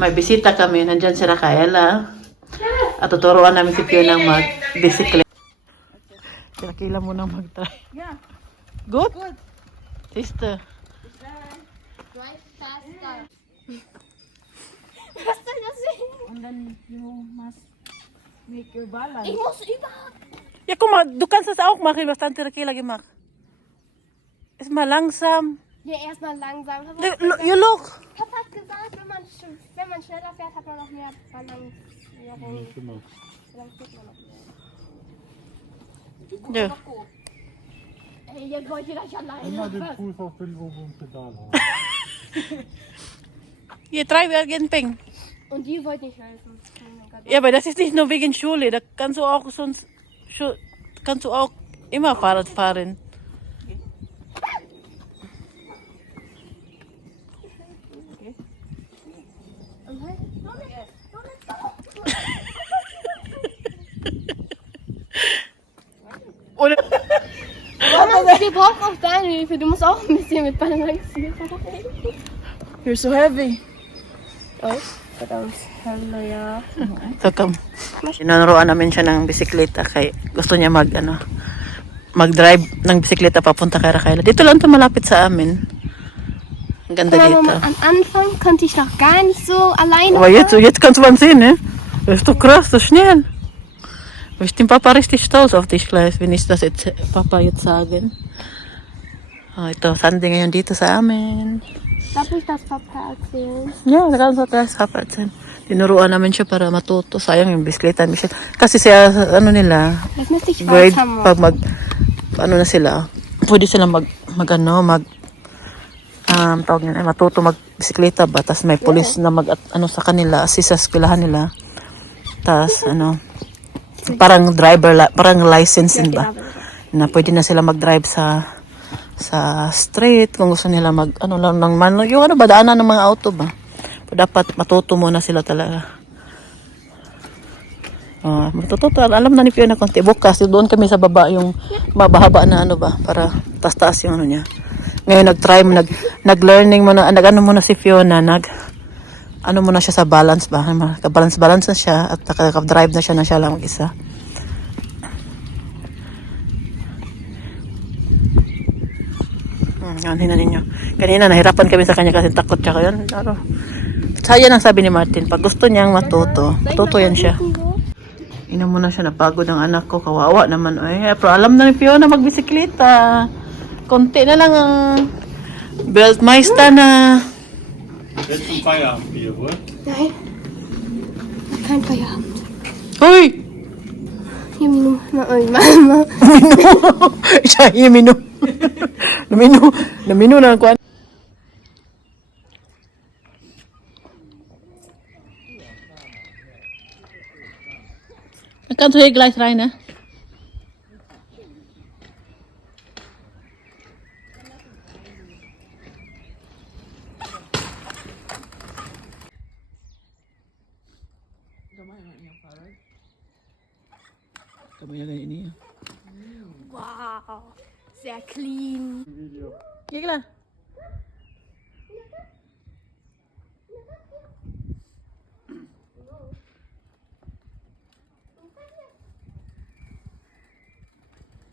may bisita kami. Nandyan si Rafaela. At tuturuan namin si Fiona mag-bisikleta. Kila mo na mag-try. Yeah. Good? Good. Sister. Drive faster. And then you must make your balance. Ich muss über. Ja, guck mal, du kannst das auch machen, bastante Rakela gemacht. Ist mal langsam. Ja, erstmal langsam. You look. Papa hat gesagt, wenn man schneller fährt, hat man noch mehr Balancierung. Vielleicht kriegt man noch mehr. Ja. Ey, jetzt wollt ihr gleich alleine. Immer den Fuß auf den oberen Pedal haben. Hier, try again, Peng. Und die wollt nicht helfen. Oh Gott. Ja, aber das ist nicht nur wegen Schule. Da kannst du auch sonst immer Fahrrad fahren. Oder Mama, wir brauchen auch deine Hilfe. Du musst auch ein bisschen mit balancieren. You're so heavy. Oh, verdammt. Hello, ja. so, come. Inanuroan namin siya ng bisikleta kay gusto niya mag-drive ng bisikleta papunta kay Rafaela. Dito lang ito malapit sa amin. Ang ganda dito. Mama, am Anfang konnte ich noch gar nicht so alleine. Aber jetzt kannst du mal sehen, ne? Das ist doch krass, das ist schnell. Bestimmt Papa richtig stolz auf dich gleich, wenn ich das jetzt Papa jetzt sagen. Oh, ito, Sunday ngayon dito sa amin. Darf ich das Papa erzählen? Yeah, ganun sa taas Papa. Tinuruan namin siya para matuto. Sayang yung bisikleta. Kasi siya, ano nila, Das müsste ich grade, weitermachen. pag ano na sila, pwede sila tawag nila, matuto magbisikleta ba? Tapos may police na sa kanila, assist sa eskwelahan nila. Tapos, parang parang license din ba? Na pwede na sila mag-drive sa street kung gusto nila yung daanan ng mga auto ba. Dapat matuto muna sila talaga. Matututo. Alam na ni Fiona konti. Bukas, doon kami sa baba yung mabahaba na para taas-taas yung niya. Ngayon nag-learning muna, muna si Fiona, muna siya sa balance ba? Balance na siya at nakaka-drive na siya lang mag-isa. Tingnan ninyo. Kanina nahirapan kami sa kanya kasi takot siya yun. Saya ang sabi ni Martin, pag gusto niyang matuto yan siya. Ina muna siya, napagod ang anak ko, kawawa naman. Pero alam na ni Fiona magbisikleta. Konti na lang ang Weltmeister na. Jetzt zum Feierabendbier, oder? Nein. Kein Feierabend. Hoy! Mama. Siya, Minu. Naminu na ang kuwan. Kan du hier gleich rein, ne? Ini. Wow. Sehr clean. Geh klar.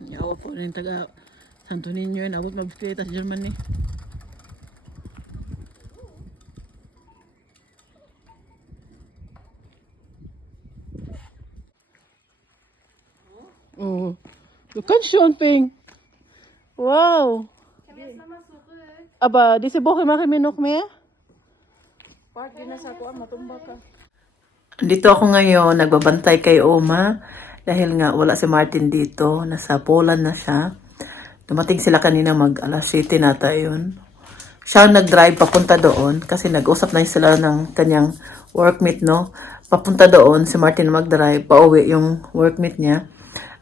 Yawa po rin taga Santo Niño yun. Abot magbisikleta sa Germany. Oh. Du kannst schon, Ping. Wow. Aber diese Woche machen wir noch mehr? Park din na sa kuan, matumba ka. Dito ako ngayon, nagbabantay kay Oma. Dahil nga wala si Martin dito. Nasa Poland na siya. Dumating sila kanina alas 7 nata yun. Siya nag-drive papunta doon. Kasi nag-usap na sila ng kanyang workmate, no? Papunta doon, si Martin mag-drive. Pauwi yung workmate niya.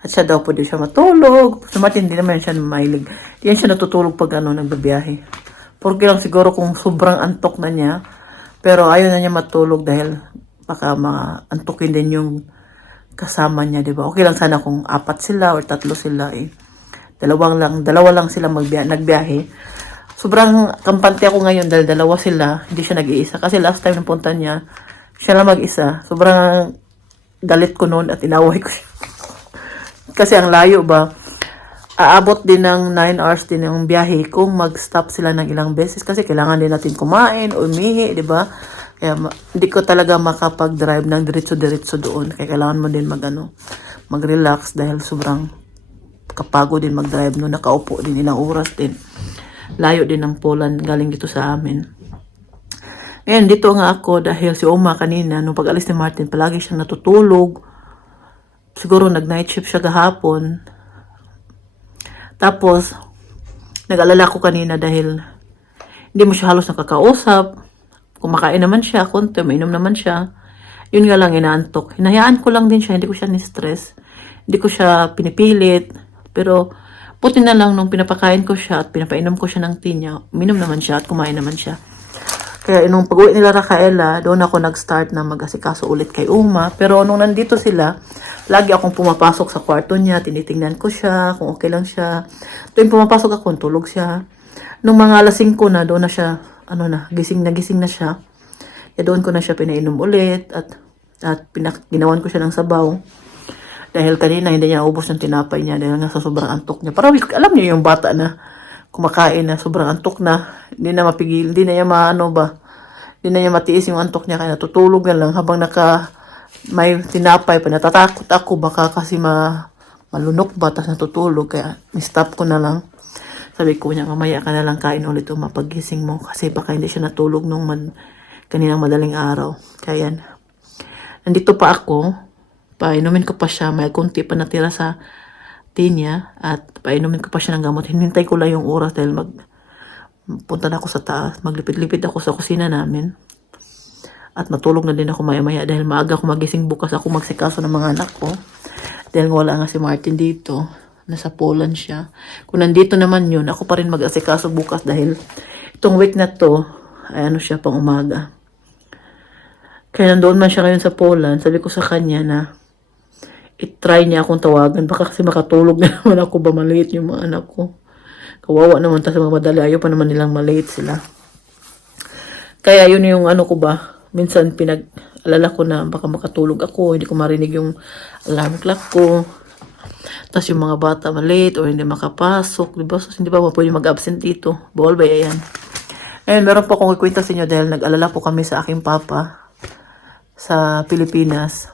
At siya daw pwede siya matulog. Si Martin, hindi naman siya mahilig. Hindi yan siya natutulog pag nagbabiyahe. Porque lang siguro kung sobrang antok na niya. Pero ayaw na niya matulog dahil baka maantukin din yung kasama niya, di ba? Okay lang sana kung 4 sila or 3 sila eh. Dalawa lang sila nagbiyahe. sobrang kampante ako ngayon dahil dalawa sila, hindi siya nag-iisa. Kasi last time napunta niya, siya lang mag-isa. Sobrang galit ko noon at inaway ko siya. Kasi ang layo ba, aabot din ng 9 hours din yung biyahe kung mag-stop sila ng ilang beses kasi kailangan din natin kumain, umihi, di ba? Kaya hindi ko talaga makapag-drive ng diretso-diretso doon. Kaya kailangan mo din mag-relax dahil sobrang kapagod din mag-drive no. Nakaupo din ilang oras din. Layo din ng Poland galing dito sa amin. Ngayon, dito nga ako dahil si Oma kanina, nung pag-alis ni Martin, palagi siyang natutulog. Siguro nag-night shift siya kahapon. Tapos, nag-alala ko kanina dahil hindi mo siya halos nakakausap. Kumakain naman siya, konti, mainom naman siya. Yun nga lang, inaantok. Hinayaan ko lang din siya, hindi ko siya ni-stress. Hindi ko siya pinipilit. Pero, buti na lang nung pinapakain ko siya at pinapainom ko siya ng tea niya, uminom naman siya at kumain naman siya. Kaya nung pag-uwi nila Rafaela, doon ako nag-start na mag-asikaso ulit kay Uma. Pero nung nandito sila, lagi akong pumapasok sa kwarto niya, tinitingnan ko siya, kung okay lang siya. Tuwing pumapasok ako, tulog siya. Nung mga alas 5 na, doon na siya, gising na siya. Kaya doon ko na siya pinainom ulit at ginawan ko siya ng sabaw. Dahil kanina hindi niya ubos ng tinapay niya dahil nga sa sobrang antok niya. Parang alam niyo yung bata na kumakain na sobrang antok na, hindi na mapigil, hindi na niya hindi na niya matiis yung antok niya, kaya natutulog na lang habang may tinapay pa. Natatakot ako baka kasi malunok ba, tapos natutulog, kaya stop ko na lang. Sabi ko niya, mamaya ka na lang kain ulit o mapagising mo kasi baka hindi siya natulog nung kaninang madaling araw. Kaya yan. Nandito pa ako, painumin ko pa siya, may kunti pa natira sa niya at painumin ko pa siya ng gamot. Hinintay ko lang yung oras dahil punta na ako sa taas. Maglipid-lipid ako sa kusina namin. At matulog na din ako maya-maya dahil maaga ako magising bukas ako magsikaso ng mga anak ko. Dahil wala nga si Martin dito. Nasa Poland siya. Kung nandito naman yun, ako pa rin mag-asikaso bukas dahil itong week na to, ay siya pang umaga. Kaya nandoon man siya ngayon sa Poland, sabi ko sa kanya na i-try niya akong tawagan. Baka kasi makatulog na naman ako ba maliit yung mga anak ko. Kawawa naman tas mga madali. Ayaw pa naman nilang maliit sila. Kaya yun yung ko ba. Minsan pinag-alala ko na baka makatulog ako. Hindi ko marinig yung alarm clock ko. Tapos yung mga bata maliit o hindi makapasok. Diba? So, hindi ba pwede mag-absent dito? Bawal ba yan? Ngayon, meron po akong ikwenta sa inyo dahil nag-alala po kami sa aking papa sa Pilipinas.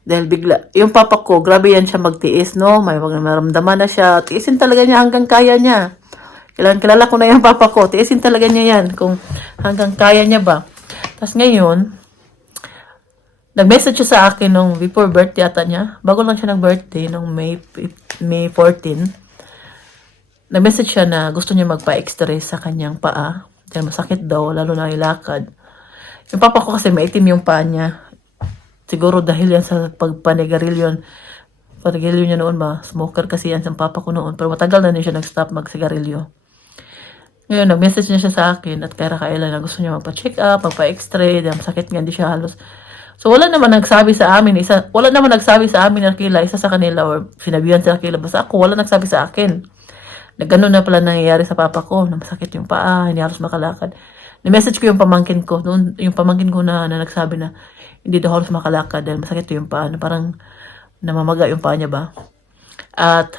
Dahil bigla, yung papa ko, grabe yan siya magtiis, no? May maramdaman na siya. Tiisin talaga niya hanggang kaya niya. Kilala ko na yung papa ko. Tiisin talaga niya yan kung hanggang kaya niya ba. Tapos ngayon, nag-message siya sa akin nung before birthday ata niya. Bago lang siya nag-birthday, nung May 14. Nag-message siya na gusto niya magpa-x-ray sa kanyang paa. Dahil masakit daw, lalo na ilakad. Yung papa ko kasi maitim yung paa niya. Siguro dahil yan sa pagpanigarilyo. Panigarilyo niya noon ba? Smoker kasi yan sa papa ko noon. Pero matagal na din siya nag-stop mag-sigarilyo. Ngayon, nag-message niya siya sa akin at kaya kailan na gusto niya magpa-check up, magpa-x-ray. Dahil sakit nga, hindi siya halos. So, wala naman nagsabi sa amin. Wala naman nagsabi sa amin na Arkila, isa sa kanila or sinabihan sa Arkila. Basta ako, wala nagsabi sa akin. Nagano na pala nangyayari sa papa ko. Na masakit yung paa, hindi halos makalakad. Na-message ko yung pamangkin ko. Yung pamangkin ko na nagsabi na hindi daw halos makalakad dahil masakit yung paa. Parang namamaga yung paa niya ba? At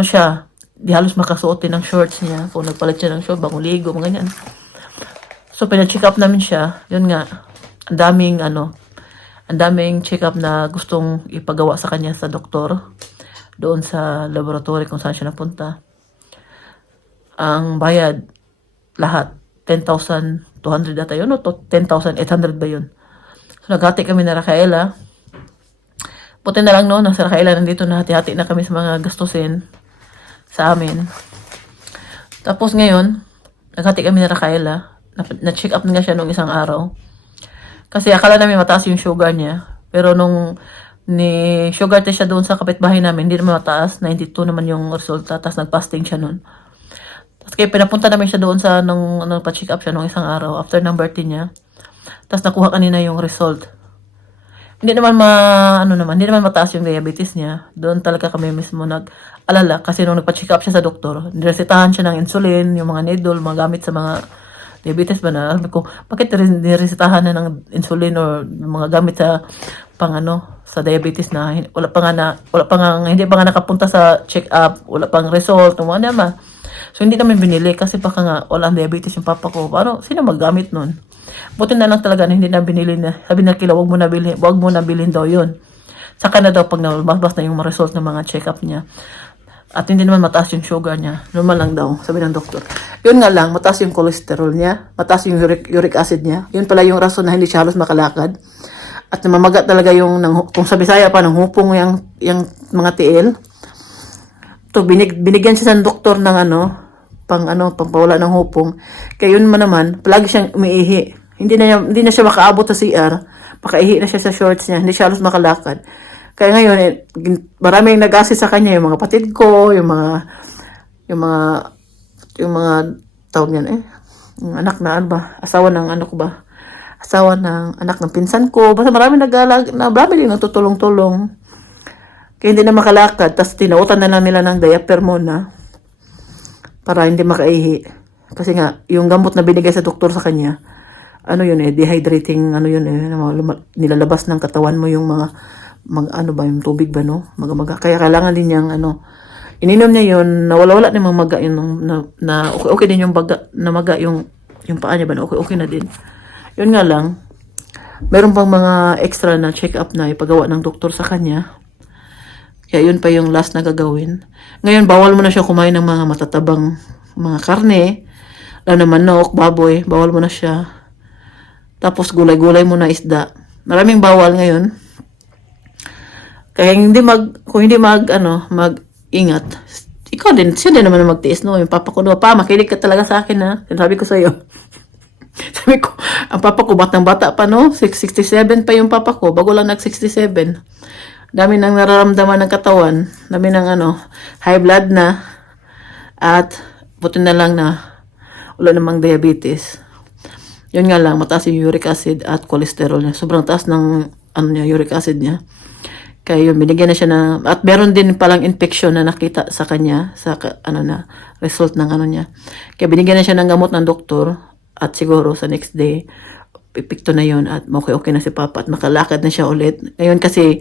siya, di halos makasuotin ng shorts niya. Kung nagpalit siya ng shorts, bagong ligo, mga ganyan. So, pina-check up namin siya. Yun nga, ang daming check up na gustong ipagawa sa kanya sa doktor. Doon sa laboratory kung saan siya napunta. Ang bayad, lahat, 10,200 ata yun, o 10,800 ba yun? So, naghati kami na Rafaela. Puti na lang noon, sa Rafaela, nandito na hati-hati na kami sa mga gastusin sa amin. Tapos ngayon, naghati kami na Rafaela. Na-check up nga siya nung isang araw. Kasi akala namin mataas yung sugar niya. Pero nung sugar test siya doon sa kapitbahay namin, hindi naman mataas. 92 naman yung resulta. Tapos nag-fasting siya noon. Tapos kaya pinapunta namin siya doon sa nung pa-check up siya nung isang araw after ng birthday niya. Tapos nakuha kanina yung result. hindi naman mataas yung diabetes niya. Doon talaga kami mismo nag-alala kasi nung nagpa-check up siya sa doktor, niresetahan siya ng insulin, yung mga needle, mga gamit sa mga diabetes ba na. Sabi ko, bakit niresetahan na ng insulin or mga gamit sa sa diabetes na wala pa nga hindi pa nga nakapunta sa check up, wala pang result, mga naman. So hindi namin binili kasi baka nga wala ang diabetes yung papa ko. Sino maggamit nun? Buti na lang talaga na hindi na binili na. Sabi na kila, wag mo na bilhin daw yun. Saka na daw pag nalabas na yung result ng mga check-up niya. At hindi naman mataas yung sugar niya. Normal lang daw, sabi ng doktor. Yun nga lang, mataas yung cholesterol niya, mataas yung uric acid niya. Yun pala yung rason na hindi siya halos makalakad. At namamaga talaga yung, kung sa Bisaya pa, ng hupong yung mga tiil. To binigyan siya sa doktor ng pangpawala ng hupong. Kaya yun naman, palagi siyang umiihi. Hindi na siya makaabot sa CR. Makaihi na siya sa shorts niya. Hindi siya halos makalakad. Kaya ngayon, maraming nag-assist sa kanya, yung mga patid ko, yung mga tawag yan yung anak na asawa ng asawa ng anak ng pinsan ko. Basta marami marami din nagtutulong-tulong. Kaya hindi na makalakad. Tapos tinautan na lang nila ng diaper muna para hindi makaihi. Kasi nga, yung gamot na binigay sa doktor sa kanya, dehydrating, nilalabas ng katawan mo yung yung tubig ba, no? Maga-maga. Kaya kailangan din niyang, ininom niya yun, nawala-wala na mga maga, na okay din yung baga, na maga yung paa niya ba, na okay na din. Yun nga lang, meron pang mga extra na check-up na ipagawa ng doktor sa kanya. Kaya yun pa yung last na gagawin. Ngayon, bawal mo na siya kumain ng mga matatabang mga karne, lalo na manok, baboy, bawal mo na siya. Tapos gulay-gulay mo na isda. Maraming bawal ngayon. Kaya kung hindi mag-ingat, siya din naman magtiis, no? Yung papa ko, makinig ka talaga sa akin, ha? Sabi ko sa'yo. Sabi ko, ang papa ko, batang-bata pa, no? 67 pa yung papa ko, bago lang nag-67. Dami nang nararamdaman ng katawan, dami ng high blood na, at buti na lang na wala namang diabetes. Yun nga lang, mataas yung uric acid at cholesterol niya. Sobrang taas ng uric acid niya. Kaya yun, binigyan na siya at meron din palang infection na nakita sa kanya, sa result ng niya. Kaya binigyan na siya ng gamot ng doktor, at siguro sa next day, pipikto na yun at okay na si Papa at makalakad na siya ulit. Ngayon kasi,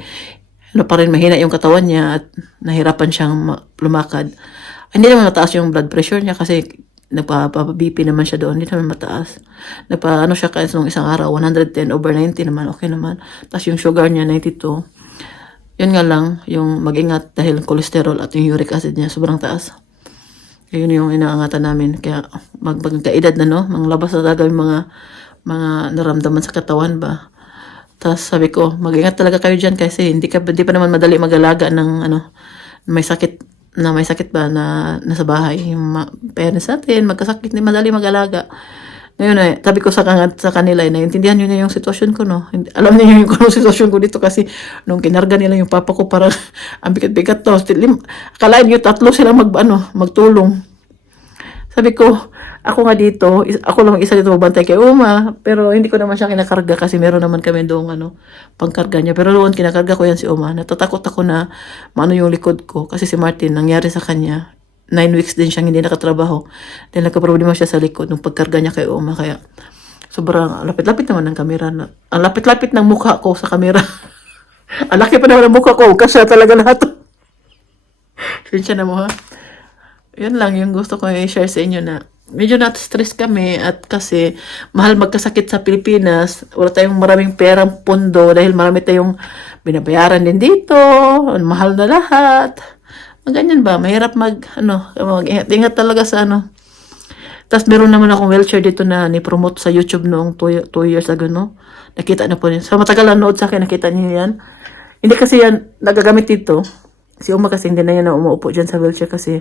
pa rin mahina yung katawan niya at nahirapan siyang lumakad. Hindi naman mataas yung blood pressure niya kasi nagpa-BP naman siya doon. Hindi naman mataas. Siya kasi nung isang araw, 110/90 naman, okay naman. Tapos yung sugar niya, 92. Yun nga lang, yung mag-ingat dahil cholesterol at yung uric acid niya, sobrang taas. Yun yung inaangatan namin. Kaya magkaedad na, no? Manglabas na talaga yung mga naramdaman sa katawan ba. Tapos sabi ko, mag-ingat talaga kayo dyan kasi hindi pa naman madali mag-alaga ng may sakit ba na nasa bahay. Yung parents natin, magkasakit, hindi madali mag-alaga. Ngayon sabi ko sa kanila, naiintindihan nyo na yung sitwasyon ko, no? Alam niyo yung sitwasyon ko dito kasi nung kinarga nila yung papa ko parang ang bigat-bigat to. Akalain nyo, 3 sila magtulong. Sabi ko, ako nga dito, ako lang isa dito magbantay kay Uma, pero hindi ko naman siya kinakarga kasi meron naman kami doong pangkarga niya. Pero noon kinakarga ko yan si Uma. Natatakot ako na yung likod ko kasi si Martin, nangyari sa kanya. 9 weeks din siyang hindi nakatrabaho. Dahil nagka-problema siya sa likod nung pagkarga niya kay Uma. Kaya sobrang lapit-lapit naman ng kamera. Ang lapit-lapit ng mukha ko sa kamera. Ang laki pa naman ng mukha ko. Kasi talaga lahat. Sinsya na mo, ha? Yun lang yung gusto ko i-share sa inyo na medyo na-stress kami at kasi mahal magkasakit sa Pilipinas. Wala tayong maraming perang pondo dahil marami tayong binabayaran din dito. Mahal na lahat. Ganyan ba? Mahirap mag-ingat talaga sa Tapos meron naman akong wheelchair dito na ni-promote sa YouTube noong 2 years ago, no? Nakita na po niyo. So matagal na nood sa akin, nakita niyo yan. Hindi kasi yan nagagamit dito. Si Uma kasi hindi na yan na umuupo dyan sa wheelchair kasi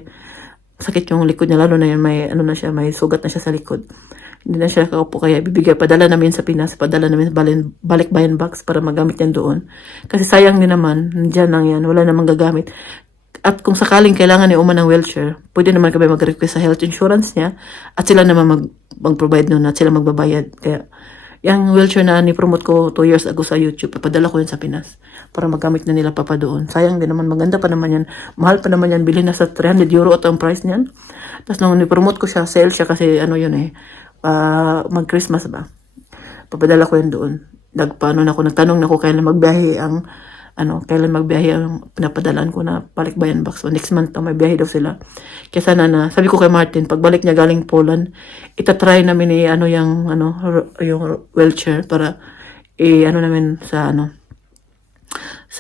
sakit yung likod niya, lalo na yan, may may sugat na siya sa likod. Hindi na siya kaupo, kaya padala namin sa Pinas, padala namin sa balikbayan box para magamit yan doon. Kasi sayang din naman, dyan lang yan, wala namang gagamit. At kung sakaling kailangan ni Uma ng wheelchair, pwede naman kami mag-request sa health insurance niya at sila naman mag-provide nun at sila magbabayad. Kaya Yung wheelchair na ni-promote ko 2 years ago sa YouTube, papadala ko yun sa Pinas para magamit na nila papa doon. Sayang din naman, maganda pa naman yan. Mahal pa naman yan, bilhin na sa 300 euro ito ang price niyan. Tapos nung ni-promote ko siya, sale siya kasi ano yun mag-Christmas ba. Papadala ko yun doon. Nagtanong na ako kailan magbiyahe ang pinapadalaan ko na Balikbayan box. So next month may biyahe daw sila. Kaya sana na, sabi ko kay Martin, pagbalik niya galing Poland, itatry namin yung wheelchair para namin sa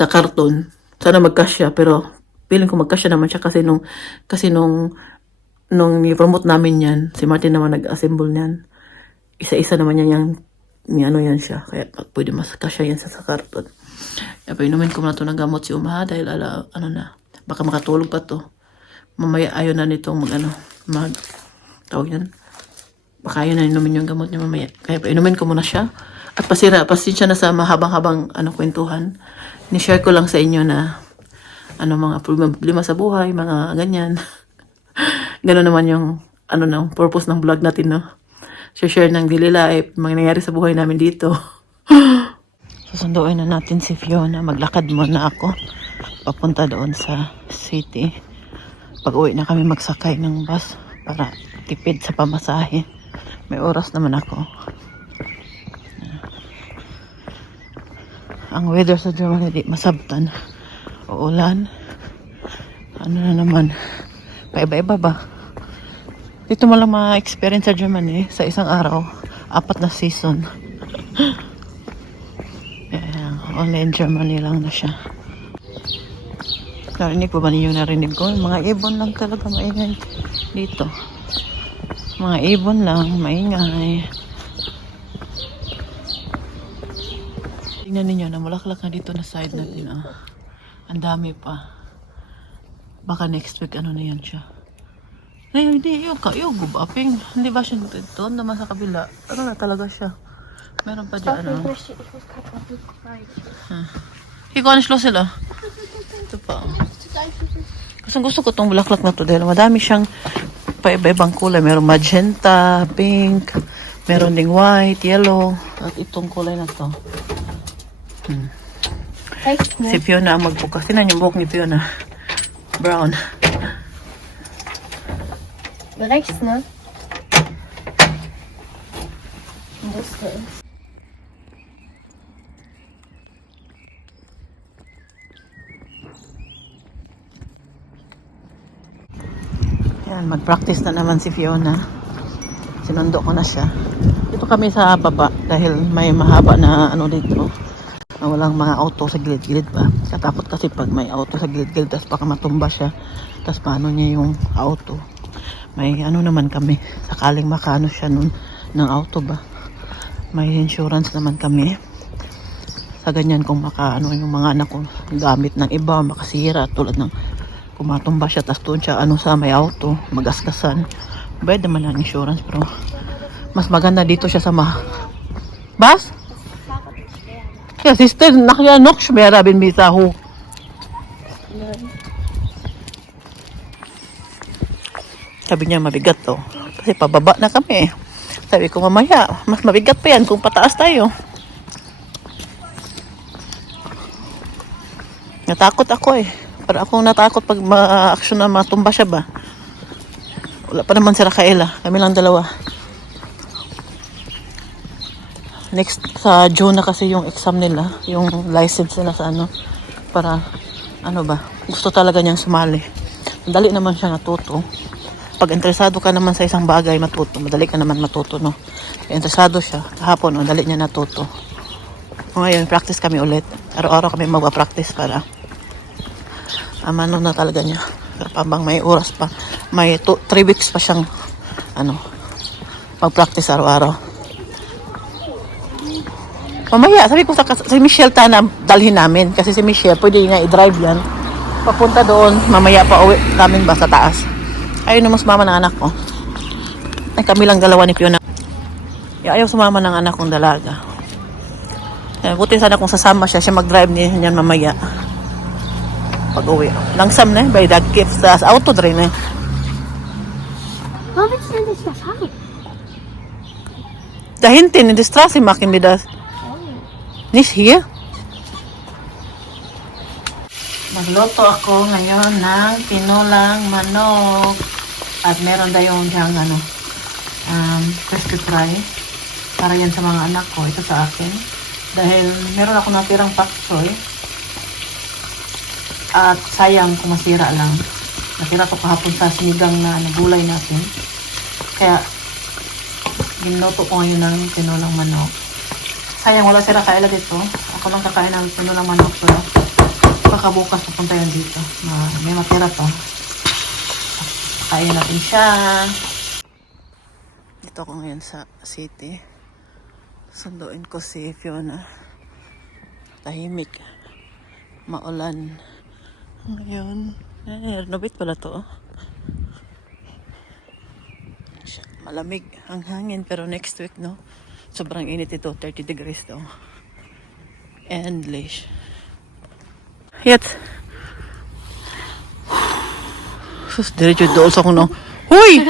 karton. Sana magkasya, pero feeling ko magkasya naman siya kasi nung ni-promote namin yan, si Martin naman nag-assemble niyan. Isa-isa naman yan yan siya. Kaya pwede mas kasya yan sa karton. Kaya painumin ko na ito ng gamot si Uma dahil baka makatulog pa to. Mamaya ayaw na nitong tawag yan. Baka ayaw na inumin yung gamot niya mamaya. Kaya painumin ko muna siya. At pasensya na sa mahabang-habang kwentuhan. Ni-share ko lang sa inyo na mga problema sa buhay, mga ganyan. Gano'n naman yung purpose ng vlog natin, no? Share ng daily life, mga nangyari sa buhay namin dito. Susunduin na natin si Fiona. Maglakad muna ako. Papunta doon sa city. Pag-uwi na kami magsakay ng bus para tipid sa pamasahe. May oras naman ako. Ang weather sa Germany di masabtan. Uulan. Ano na naman. Paiba-iba ba? Dito mo lang ma-experience sa Germany sa isang araw. 4 na season. Only in Germany lang na siya. Narinig po ba ninyo narinig ko? Mga ibon lang talaga maingay dito. Mga ibon lang maingay. Tingnan ninyo na mulaklak na dito na side natin. Ang dami pa. Baka next week na yan siya. Ay, hindi. Yung gubaping. Hindi ba siya doon naman sa kabila? Na talaga siya. Meron pa dyan, Ich möchte Kartoffeln rein. Ikaw na sila. Ito pa. Gusto ko itong bulaklak na to dahil madami siyang paiba-ibang kulay. Meron magenta, pink, meron ding white, yellow, at itong kulay na to. Si Fiona ang magbukas. Tinan yung buhok ni Fiona. Brown. Rechts, ne? Und das ist. Yan, mag-practice na naman si Fiona. Sinundo ko na siya. Dito kami sa baba dahil may mahaba na dito. Na walang mga auto sa gilid-gilid ba. Katakot kasi pag may auto sa gilid-gilid tapos baka matumba siya. Tapos paano niya yung auto. May naman kami. Sakaling makano siya nun ng auto ba. May insurance naman kami. Sa ganyan kung yung mga anak ko gamit ng iba, makasira tulad ng kumatumba siya, tas doon siya sa may auto, magaskasan. Bayad naman ang insurance, pero mas maganda dito siya sa Bas? Ja, siehst du, nachher noch schwerer, wenn wir da hoch. Sabi niya, mabigat to. Kasi pababa na kami. Sabi ko, mamaya, mas mabigat pa yan kung pataas tayo. Natakot ako Para ako natakot pag ma-action na matumba siya ba. Wala pa naman si Rafaela. Kami lang dalawa. Next sa June na kasi yung exam nila. Yung license nila sa Para gusto talaga niyang sumali. Madali naman siya natuto. Pag interesado ka naman sa isang bagay matuto. Madali ka naman matuto, no? Interesado siya. Kahapon, madali niya natuto. Ngayon, practice kami ulit. Araw-araw kami magpa-practice para na talaga niya. Pero pabang may oras pa. May 3 weeks pa siyang mag-practice araw-araw. Mamaya, sabi ko si Michelle Tana dalhin namin. Kasi si Michelle, pwede nga i-drive yan. Papunta doon, mamaya pa uwi namin ba sa taas. Ayun mas mama ng anak ko. Ay, kami lang dalawa ni Fiona. Ayaw sumama ng anak kong dalaga. Buti sana kung sasama siya mag-drive niyan mamaya. Pag-uwi. Langsam na by that gift sa auto drin Warum willst du denn nicht da fahren? Da hinten in der Straße machen wir das. Nicht hier? Nagluto ako ngayon ng tinolang manok. At meron tayong diyang crispy fry. Para yan sa mga anak ko. Ito sa akin. Dahil meron ako natirang pak choy. At sayang kung masira lang. Natira to kahapon sa sinigang na gulay natin. Kaya, ginuto ko ngayon ng tinolang manok. Sayang, wala si Rafaela dito. Ako lang kakain ng tinolang manok. So, baka bukas papunta yan dito. May matira pa. Kain natin siya. Dito ako ngayon sa city. Sunduin ko si Fiona. Tahimik. Maulan. Ngayon. Renovate pala to. Malamig ang hangin. Pero next week, no? Sobrang init ito. 30 degrees daw. Endlich. Jetzt. Sus, diretso doon sa kuno. Huy!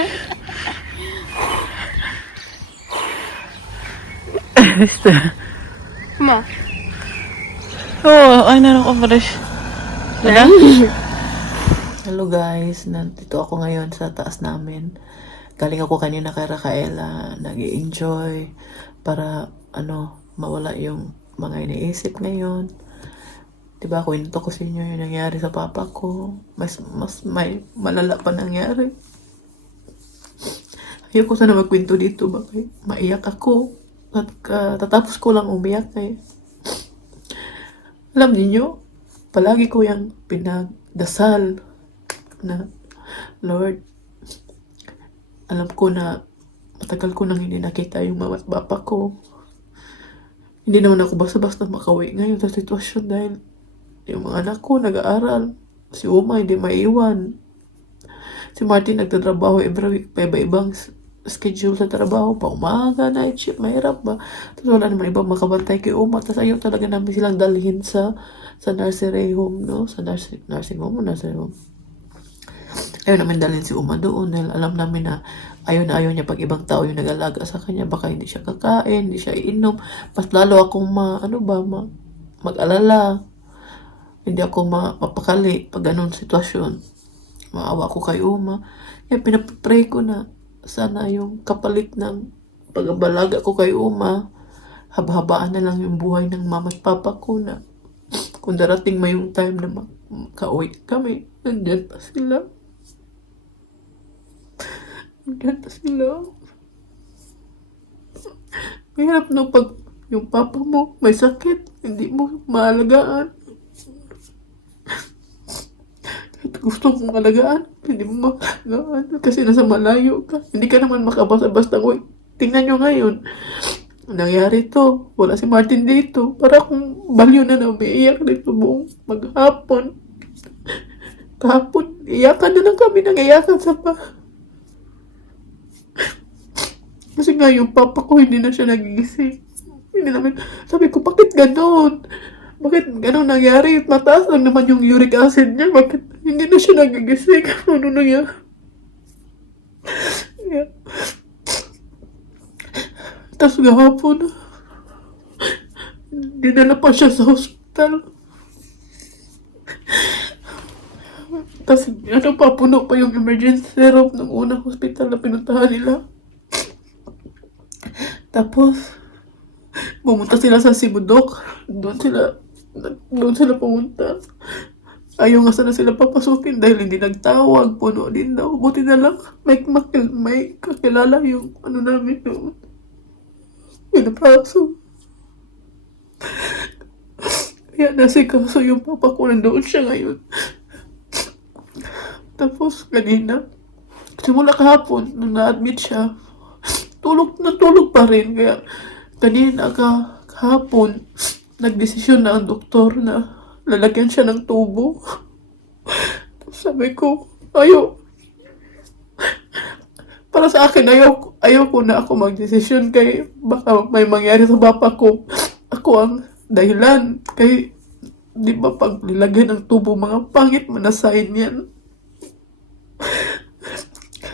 Ma. Oh, ay naroon ko pala siya. Hello guys, nandito ako ngayon sa taas namin. Galing ako kanina kay Rafaela, nag-i-enjoy para mawala yung mga iniisip ngayon. Diba, kwento ko sa inyo yung nangyari sa papa ko. Mas may malala pa nangyari. Ayoko sana magkwento dito, bakit maiyak ako. At tatapos ko lang umiyak eh. Alam niyo, palagi ko yung pinagdasal na, Lord, alam ko na matagal ko nang hindi nakita yung mama at papa ko. Hindi naman ako basta-basta makauwi ngayon sa sitwasyon dahil yung mga anak ko nag-aaral. Si Uma hindi maiwan. Si Martin nagtatrabaho every week pa iba-ibang schedule sa trabaho pa. Umaga, night shift, mahirap ba? Tapos wala naman ibang makabantay kay Uma. Tapos ayaw talaga namin silang dalhin sa nursery home, no? Sa nursing home o nursery home. Ayaw namin dalhin si Uma doon dahil alam namin na ayaw niya pag ibang tao yung nag-alaga sa kanya. Baka hindi siya kakain, hindi siya iinom. Mas lalo akong mag-alala. Hindi ako mapakali pag ganun sitwasyon. Maawa ko kay Uma. Kaya pinapray ko na sana yung kapalit ng pag-abalaga ko kay Uma, haba-habaan na lang yung buhay ng mama at papa ko na kung darating may yung time na makauwi kami, nandyan pa sila. Nandyan pa sila. Mahirap no pag yung papa mo may sakit, hindi mo maalagaan. Gusto kong alagaan, hindi mo makalagaan kasi nasa malayo ka. Hindi ka naman makabasa-basta. Uy, tingnan nyo ngayon. Nangyari to. Wala si Martin dito. Para akong baliw na umiiyak dito buong maghapon. Kahapon, iyakan na lang kami. Nangiyakan sa pa. Kasi nga yung papa ko hindi na siya nagigising. Hindi namin, sabi ko, bakit ganon? Bakit ganun nangyari? Mataas lang naman yung uric acid niya. Bakit hindi na siya nagigising? Ano nangyari? Yeah. Tapos gahapon, dinala pa siya sa hospital. Tapos puno pa yung emergency room ng unang hospital na pinuntahan nila. Tapos, pumunta sila sa Sibudok. Doon sila pumunta. Ayaw nga sana sila papasukin dahil hindi nagtawag. Puno din daw. Buti na lang may kakilala yung namin yung pinapaso. Kaya nasikaso yung papa ko, nandoon siya ngayon. Tapos kanina, simula kahapon, nung na-admit siya, tulog pa rin. Kaya kanina kahapon, nagdesisyon na ang doktor na lalagyan siya ng tubo. Tapos sabi ko, para sa akin, ayaw ko na ako magdesisyon kay baka may mangyari sa papa ko. Ako ang dahilan. Kay, di ba pag nilagyan ng tubo, mga pangit, manasahin yan.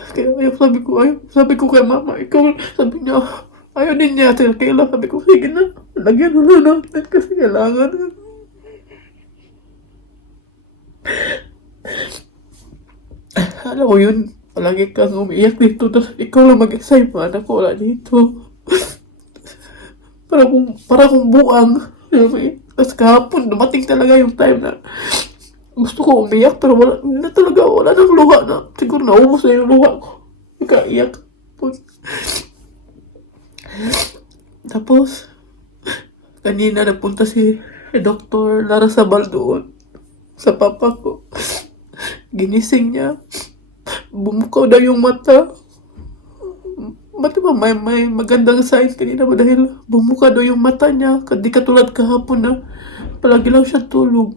Kaya sabi ko kay mama, ikaw, sabi niya, Ayaw din niya, kailangan. Sabi ko, sige na, lagyan mo na natin kasi kailangan. Alam mo yun, palagi kang umiiyak dito, tapos ikaw lang mag-isa yung mga anak ko, wala dito. Para kung buang. Tapos kahapon, dumating talaga yung time na gusto ko umiyak, pero wala nang luha na. Siguro naubos na yung luha ko. Nagkaiyak po. Tapos, kanina napunta si Dr. Lara Sabal doon sa papa ko. Ginising niya. Bumukaw daw yung mata. Ba't ba may magandang sign kanina ba dahil bumuka daw yung mata niya. Di katulad kahapon na palagi lang siya tulog.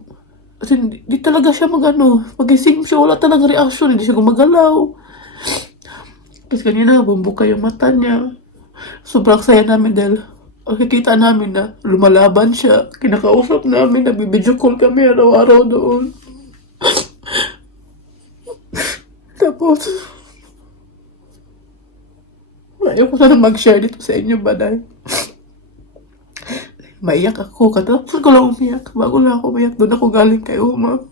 Kasi di talaga siya magising siya, wala talaga reaction, hindi siya gumagalaw. Tapos kanina, bumuka yung mata niya. Sobrang saya namin dahil nakikita namin na lumalaban siya. Kinakausap namin, nabibidyo call kami araw-araw doon. Tapos, ayaw ko sana mag-share dito sa inyo ba dahil maiyak ako. Katapos ko lang umiyak. Bago lang ako umiyak, doon ako galing kay Uma.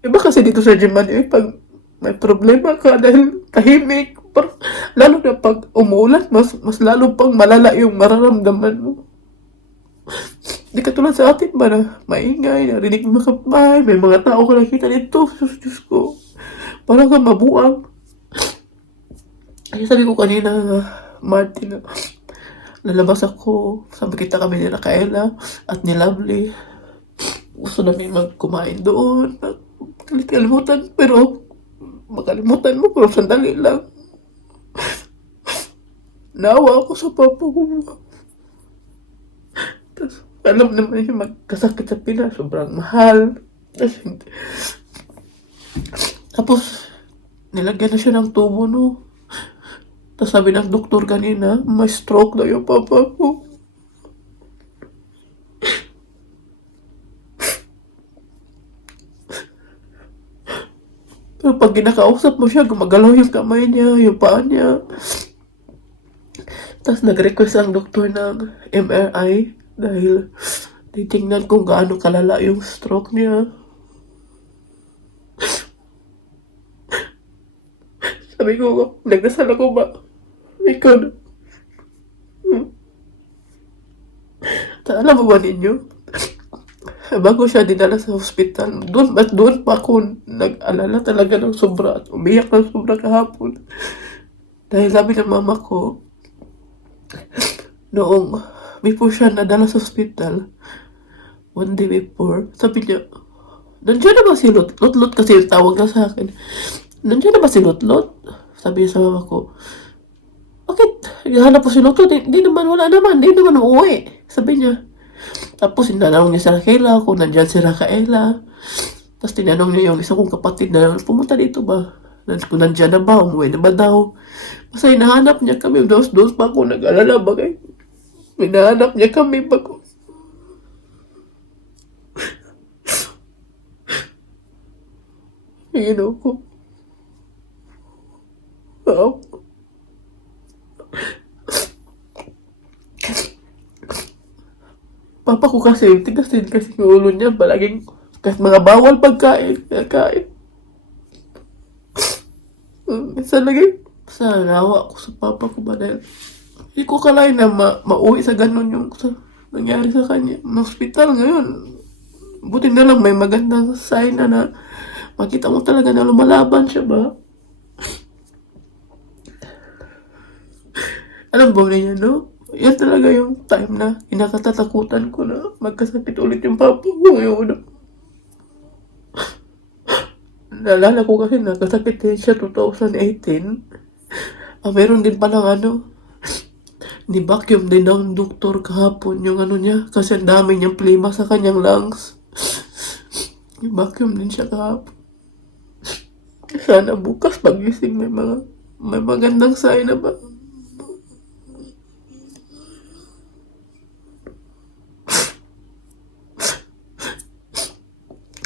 Iba kasi dito sa Germany, pag may problema ka dahil tahimik, lalo na pag umuulan, mas lalo pang malala yung mararamdaman mo. Di katulad sa atin ba na maingay, narinig mo kapay, may mga tao ka nakita dito, Diyos ko. Parang ka mabuang. Ay, sabi ko kanina, Martin, lalabas ako, sabi kita kami nila Kaela at ni Lovely. Gusto namin magkumain doon, makalimutan mo, pero sandali lang. Naawa ako sa papa ko. Tapos, alam naman niya magkasakit sa Pinas, sobrang mahal. Tapos, nilagyan na siya ng tubo, no? Tapos sabi ng doktor kanina, may stroke daw yung papa ko. Pero pag ginakausap mo siya, gumagalaw yung kamay niya, yung paa niya. Tapos nag-request ang doktor ng MRI dahil titingnan kung gaano kalala yung stroke niya. Sabi ko, nagdasal ako ba? Ikaw na. Alam mo ba ninyo? Bago siya dinala sa hospital, doon pa ako nag-alala talaga ng sobra at umiyak ng sobra kahapon. Dahil sabi ng mama ko, noong before siya nadala sa hospital, one day before, sabi niya, nandiyan na ba si Lot kasi tawag na sa akin. Nandiyan na ba si Lot? Sabi niya sa mama ko, bakit? Hanap po si Lot? Hindi naman uuwi. Sabi niya. Tapos tinanong niya si Raquela kung nandyan si Raquela. Tapos tinanong niya yung isa kong kapatid na pumunta dito ba? Kung nandyan na ba? Umuwi na ba daw? Basta hinahanap niya kami. Dos pa ako nag-alala ba kayo? Hinahanap niya kami bago. Hingin ko. Papa ko kasi, tigas din kasi yung ulo niya, palaging, kahit mga bawal pagkain, kain. Sa nawa ko sa papa ko ba dahil, hindi ko kalain na mauwi sa ganun yung nangyari sa kanya. Ng hospital ngayon, buti na lang may magandang sign na makita mo talaga na lumalaban siya ba? Alam ba niya, no? Yan talaga yung time na kinakatatakutan ko na magkasakit ulit yung papa ko ngayon. Naalala ko kasi nagkasakit din siya 2018. Meron din palang ni-vacuum din ng doktor kahapon yung niya kasi ang dami niyang plima sa kanyang lungs. Ni-vacuum din siya kahapon. Sana bukas pagising may magandang sign na ba?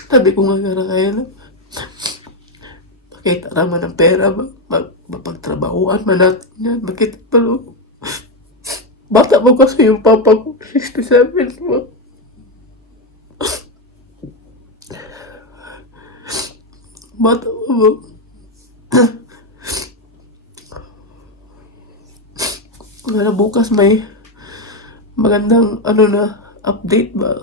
Sabi ko nga kaya Kita naman ng pera, mapagtrabahuan man natin yan. Makita palo. Bata mo kasi yung papa ko, 67 mo. Bata mo. Kaya bukas may magandang update ba?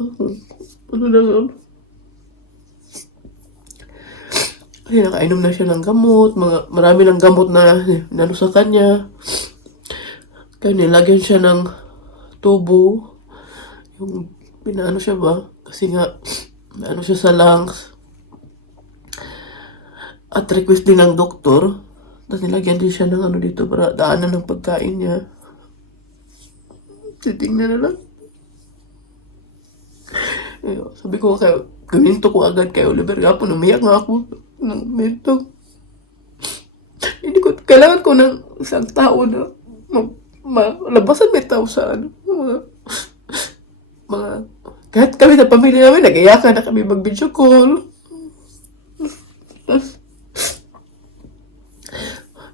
Kasi nakainom na siya ng gamot, marami ng gamot na sa kanya. Kaya nilagyan siya ng tubo. Yung pinaano siya ba? Kasi nga, siya sa lungs. At request din ng doktor. Tapos nilagyan din siya ng dito para daanan ng pagkain niya. Titingnan na lang. Sabi ko kayo, gaminto ko agad kay Oliver. Gapon, umiyak nga ako ng minto. Hindi ko, kailangan ko ng isang tao na malabasan may tao sa mga kahit kami na pamilya namin, nag-iyakan na kami mag-video call. Tapos,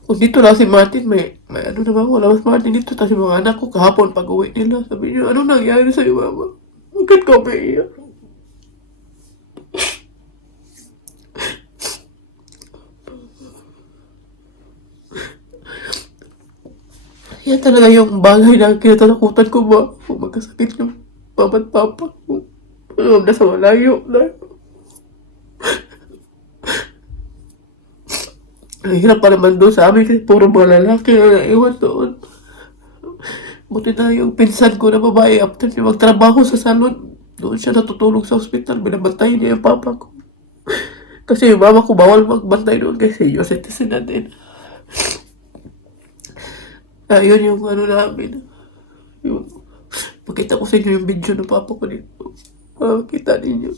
kung dito lang si Martin, may naman, wala mas Martin dito. Tapos yung mga anak ko, kahapon pag-uwi nila, sabi niyo, ano nangyari sa'yo, mama? Bakit ka ba iyak? Yan talaga yung bagay na kinatalakutan ko ba? Kung magkasakit yung mama at papa ko. Nasa malayo na. Ang hirap pa naman doon sa amin kasi puro mga lalaki na naiwan doon. Buti na yung pinsan ko na babae after niya magtrabaho sa salon. Doon siya natutulog sa ospital. Binabantayan niya yung papa ko. Kasi yung mama ko bawal magbantay doon kasi senior citizen na din. Yun yung namin. Yung, pakita ko sa inyo yung video ng papa ko dito. Kita ninyo.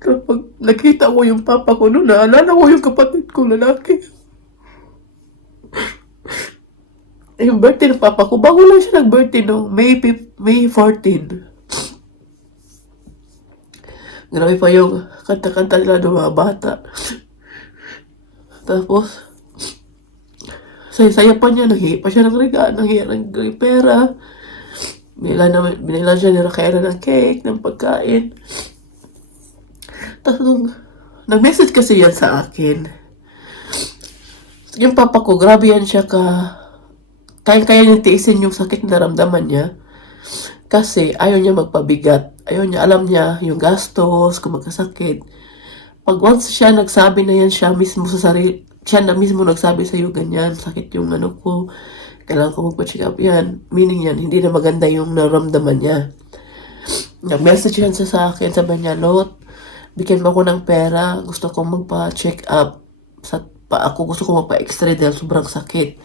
Kapag nakita ko yung papa ko noon, naalala ko yung kapatid ko lalaki. Yung birthday ng papa ko, bago lang siya nag-birthday no, May 14. Grabe pa yung kanta-kanta nila ng mga bata. Tapos, saya pa niya, nanghihi pa siya ng regalo, nanghihi ng pera. Binila siya ni Raquel ng cake, ng pagkain. Tapos nag-message kasi yan sa akin. Yung papa ko, grabe yan siya kaya niyang tiisin yung sakit na naramdaman niya. Kasi ayaw niya magpabigat. Ayaw niya, alam niya yung gastos, kung magkasakit. Pag once siya nagsabi na yan siya mismo sa sarili, siya na mismo nagsabi sa'yo ganyan, sakit yung ko, kailangan ko magpa-check up yan. Meaning yan, hindi na maganda yung naramdaman niya. Nag-message yan sa akin, sabi niya, Lot, bigyan mo ako ng pera, gusto kong magpa-check up. Gusto kong magpa-x-ray dahil sobrang sakit.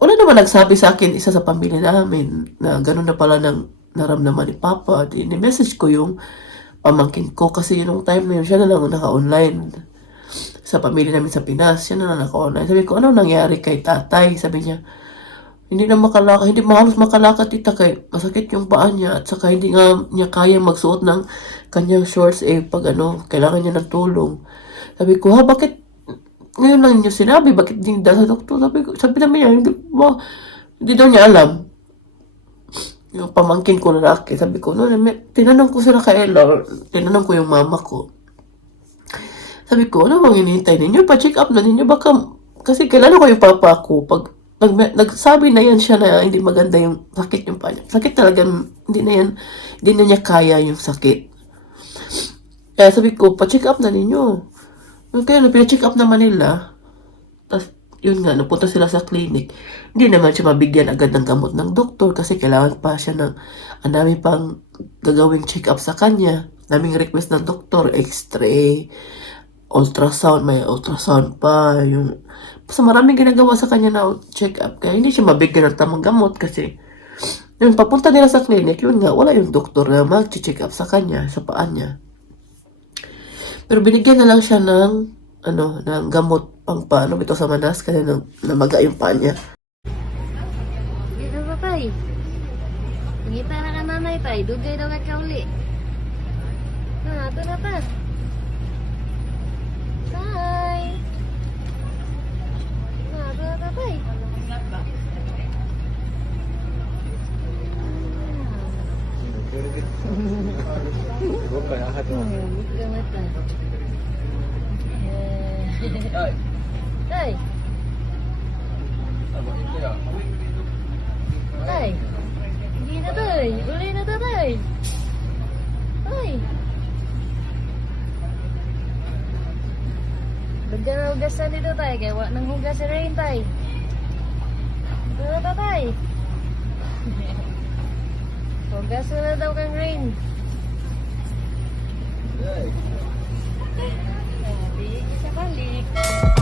Wala naman nagsabi sa akin, isa sa pamilya namin, na gano'n na pala ng naramdaman ni Papa. Ni-message ko yung pamangkin ko kasi yung time na yun, siya na lang naka-online. Sa pamilya namin sa Pinas, siya na lang naka-online. Sabi ko, ano nangyari kay tatay? Sabi niya, hindi mahalos makalakad tita kay masakit yung paa niya at saka hindi nga niya kaya magsuot ng kanyang shorts pag kailangan niya ng tulong. Sabi ko, bakit ngayon lang niyo sinabi, bakit hindi dahil sa doktor? Sabi namin niya, hindi daw niya alam. Yung pamangkin ko lalaki, sabi ko, tinanong ko si Raquel, tinanong ko yung mama ko. Sabi ko, ano bang hinihintay ninyo? Pa-check up na ninyo, baka, kasi kilala ko yung papa ko, pag nagsabi na yan siya na hindi maganda yung sakit yung paa niya. Sakit talaga, hindi na niya kaya yung sakit. Kaya sabi ko, pa-check up na ninyo. Kaya pina-check up naman nila. Tapos, yun nga, napunta sila sa clinic. Hindi naman siya mabigyan agad ng gamot ng doktor kasi kailangan pa siya ng, ang dami pang gagawing check up sa kanya. Daming request ng doktor, x-ray, ultrasound, may ultrasound pa, yung basta maraming ginagawa sa kanya na check up, kaya hindi siya mabigyan ng tamang gamot kasi yung papunta nila sa clinic, yun nga, wala yung doktor na mag-check up sa kanya, sa paan niya. Pero binigyan na lang siya ng ng gamot pang paano ito sa manas kasi namaga yung paa niya. Dito ba tay? Ngita na ka nanay tay, dugay daw ka uli. Ito na pa. Huwag ka mata. Tay! Tay! Hindi na tay! Uli na to tay! Tay! Lagyan na hugasan dito tay, kaya wala nang hugas si Rain tay. Ito na to tay! Hugas na daw kang Rain. Hindi sa balik.